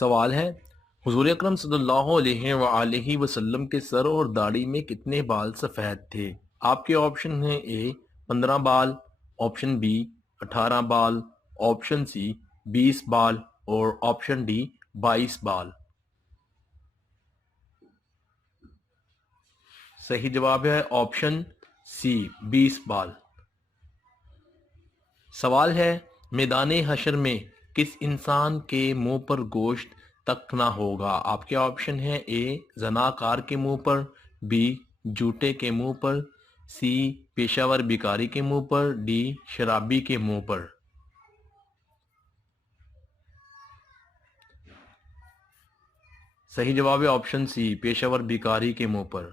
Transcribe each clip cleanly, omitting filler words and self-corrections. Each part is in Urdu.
سوال ہے، حضور اکرم صلی اللہ علیہ وآلہ وسلم کے سر اور داڑھی میں کتنے بال سفید تھے؟ آپ کے آپشن ہیں: اے 15 بال، آپشن بی 18 بال، آپشن سی 20 بال اور آپشن ڈی 22 بال۔ صحیح جواب ہے آپشن سی 20 بال۔ سوال ہے، میدان حشر میں کس انسان کے منہ پر گوشت تک نہ ہوگا؟ آپ کے آپشن ہیں: اے زناکار کے منہ پر، بی جوٹے کے منہ پر، سی پیشہ ور بھکاری کے منہ پر، ڈی شرابی کے منہ پر۔ صحیح جواب ہے آپشن سی پیشہ ور بھکاری کے منہ پر۔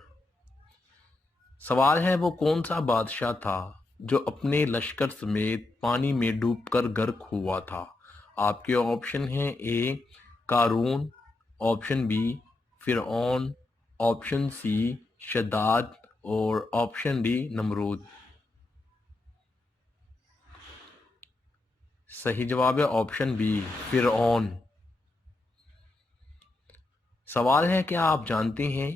سوال ہے، وہ کون سا بادشاہ تھا جو اپنے لشکر سمیت پانی میں ڈوب کر غرق ہوا تھا؟ آپ کے آپشن ہیں: اے قارون، آپشن بی فرعون، آپشن سی شداد اور آپشن ڈی نمرود۔ صحیح جواب ہے آپشن بی فرعون۔ سوال ہے، کیا آپ جانتے ہیں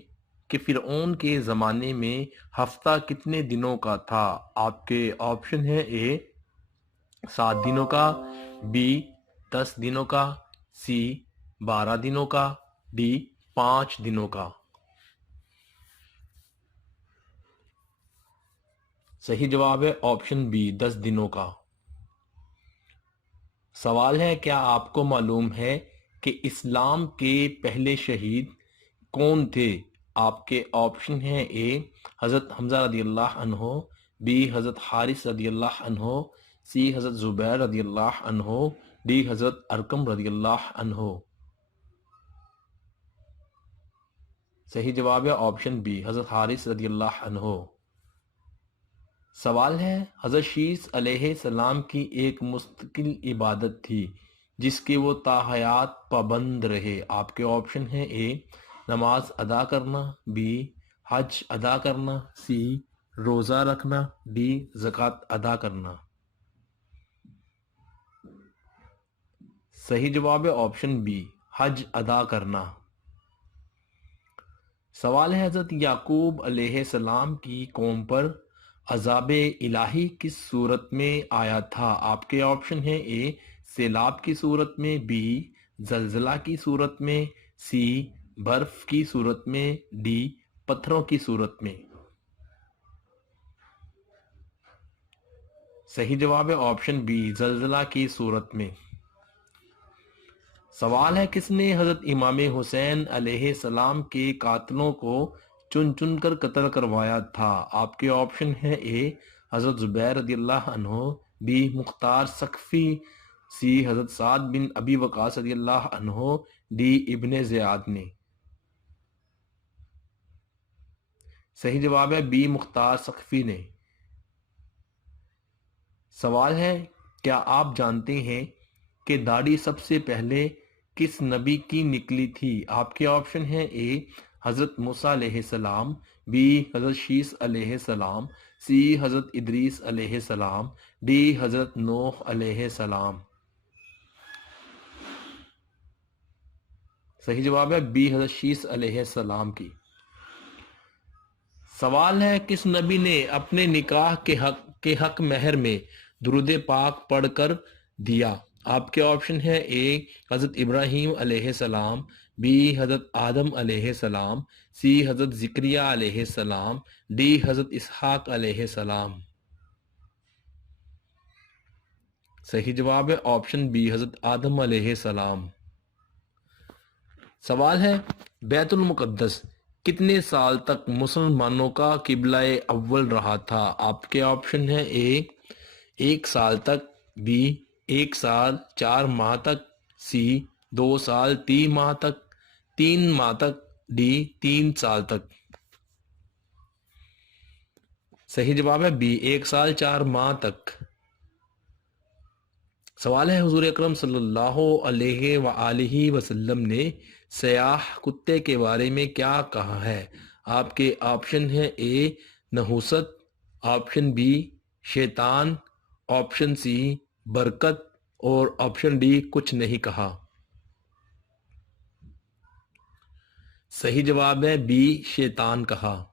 کہ فرعون کے زمانے میں ہفتہ کتنے دنوں کا تھا؟ آپ کے آپشن ہیں: اے 7 دنوں کا، بی 10 دنوں کا، سی 12 دنوں کا، ڈی 5 دنوں کا۔ صحیح جواب ہے آپشن بی 10 دنوں کا۔ سوال ہے، کیا آپ کو معلوم ہے کہ اسلام کے پہلے شہید کون تھے؟ آپ کے آپشن ہیں: اے حضرت حمزہ رضی اللہ عنہ، بی حضرت حارث رضی اللہ عنہ، سی حضرت زبیر رضی اللہ عنہ، ڈی حضرت ارقم رضی اللہ عنہ۔ صحیح جواب ہے آپشن بی حضرت حارث رضی اللہ عنہ۔ سوال ہے، حضرت شیس علیہ السلام کی ایک مستقل عبادت تھی جس کے وہ تا حیات پابند رہے۔ آپ کے آپشن ہیں: اے نماز ادا کرنا، بی حج ادا کرنا، سی روزہ رکھنا، ڈی زکوٰۃ ادا کرنا۔ صحیح جواب ہے آپشن بی حج ادا کرنا۔ سوال ہے، حضرت یعقوب علیہ السلام کی قوم پر عذاب الہی کس صورت میں آیا تھا؟ آپ کے آپشن ہیں: اے سیلاب کی صورت میں، بی زلزلہ کی صورت میں، سی برف کی صورت میں، ڈی پتھروں کی صورت میں۔ صحیح جواب ہے آپشن بی زلزلہ کی صورت میں۔ سوال ہے، کس نے حضرت امام حسین علیہ السلام کے قاتلوں کو چن چن کر قتل کروایا تھا؟ آپ کے آپشن ہیں: اے حضرت زبیر رضی اللہ عنہ، بی مختار ثقفی، سی حضرت سعد بن ابی وقاص رضی اللہ عنہ، ڈی ابن زیاد نے۔ صحیح جواب ہے بی مختار ثقفی نے۔ سوال ہے، کیا آپ جانتے ہیں کہ داڑھی سب سے پہلے کس نبی کی نکلی تھی؟ آپ کے آپشن ہیں: اے حضرت موسیٰ علیہ السلام، بی حضرت شیس علیہ السلام، سی حضرت ادریس علیہ السلام، ڈی حضرت نوح علیہ السلام۔ صحیح جواب ہے بی حضرت شیس علیہ السلام کی۔ سوال ہے، کس نبی نے اپنے نکاح کے حق مہر میں درود پاک پڑھ کر دیا؟ آپ کے آپشن ہیں: اے حضرت ابراہیم علیہ السلام، بی حضرت آدم علیہ السلام، سی حضرت زکریہ علیہ السلام، ڈی حضرت اسحاق علیہ السلام۔ صحیح جواب ہے آپشن بی حضرت آدم علیہ السلام۔ سوال ہے، بیت المقدس کتنے سال تک مسلمانوں کا قبلہ اول رہا تھا؟ آپ کے آپشن ہیں: اے 1 سال تک، بی 1 سال 4 ماہ تک، سی 2 سال 3 ماہ تک، 3 ماہ تک، ڈی 3 سال تک۔ صحیح جواب ہے بی 1 سال 4 ماہ تک۔ سوال ہے، حضور اکرم صلی اللہ علیہ وآلہ وسلم نے سیاہ کتے کے بارے میں کیا کہا ہے؟ آپ کے آپشن ہیں: اے نحوست، آپشن بی شیطان، آپشن سی برکت اور آپشن ڈی کچھ نہیں کہا۔ صحیح جواب ہے بی شیطان کہا۔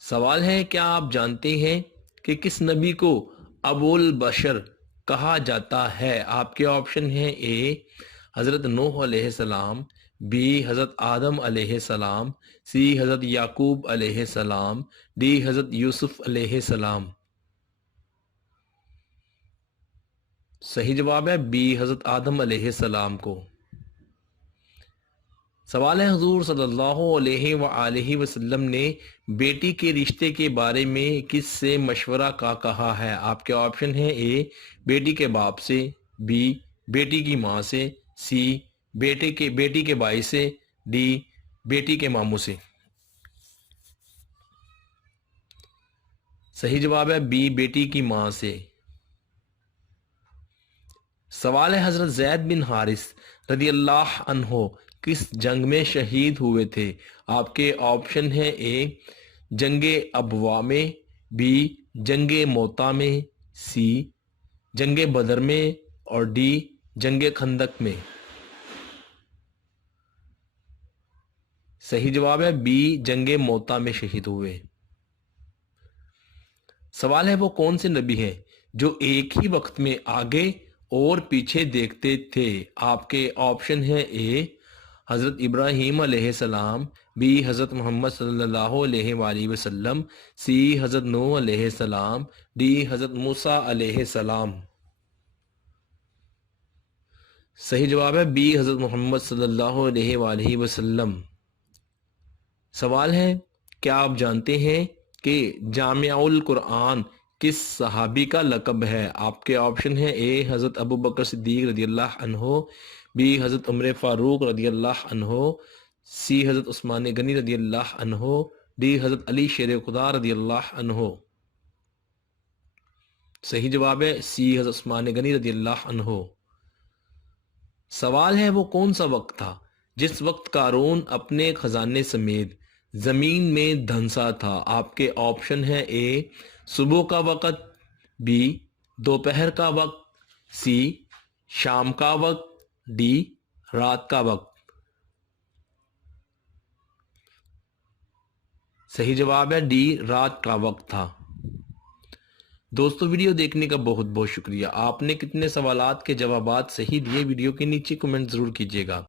سوال ہے کیا آپ جانتے ہیں کہ کس نبی کو ابو البشر کہا جاتا ہے؟ آپ کے آپشن ہیں اے حضرت نوح علیہ السلام، بی حضرت آدم علیہ السلام، سی حضرت یعقوب علیہ السلام، ڈی حضرت یوسف علیہ السلام۔ صحیح جواب ہے بی حضرت آدم علیہ السلام کو۔ سوال ہے حضور صلی اللہ علیہ وآلہ وسلم نے بیٹی کے رشتے کے بارے میں کس سے مشورہ کا کہا ہے؟ آپ کے آپشن ہیں اے بیٹی کے باپ سے، بی بیٹی کی ماں سے، سی بیٹی کے بھائی سے، ڈی بیٹی کے ماموں سے۔ صحیح جواب ہے بی بیٹی کی ماں سے۔ سوال ہے حضرت زید بن حارث رضی اللہ عنہ کس جنگ میں شہید ہوئے تھے؟ آپ کے آپشن ہیں اے جنگ ابوا میں، بی جنگ موتا میں، سی جنگ بدر میں، اور ڈی جنگ خندق میں۔ صحیح جواب ہے بی جنگ موتا میں شہید ہوئے۔ سوال ہے وہ کون سے نبی ہیں جو ایک ہی وقت میں آگے اور پیچھے دیکھتے تھے؟ آپ کے آپشن ہیں اے حضرت ابراہیم علیہ السلام، بی حضرت محمد صلی اللہ علیہ وآلہ وسلم، سی حضرت نوح علیہ السلام، ڈی حضرت موسیٰ علیہ السلام۔ صحیح جواب ہے بی حضرت محمد صلی اللہ علیہ وآلہ وسلم۔ سوال ہے کیا آپ جانتے ہیں کہ جامع القرآن کس صحابی کا لقب ہے؟ آپ کے آپشن ہیں اے حضرت ابو بکر صدیق رضی اللہ عنہ، بی حضرت عمر فاروق رضی اللہ عنہ، سی حضرت عثمان غنی رضی اللہ عنہ، ڈی حضرت علی شیر خدا رضی اللہ عنہ۔ صحیح جواب ہے سی حضرت عثمان غنی رضی اللہ عنہ۔ سوال ہے وہ کون سا وقت تھا جس وقت قارون اپنے خزانے سمیت زمین میں دھنسا تھا؟ آپ کے آپشن ہیں اے صبح کا وقت، بی دوپہر کا وقت، سی شام کا وقت، ڈی رات کا وقت۔ صحیح جواب ہے ڈی رات کا وقت تھا۔ دوستو ویڈیو دیکھنے کا بہت بہت شکریہ۔ آپ نے کتنے سوالات کے جوابات صحیح دیے ویڈیو کے نیچے کمنٹ ضرور کیجیے گا۔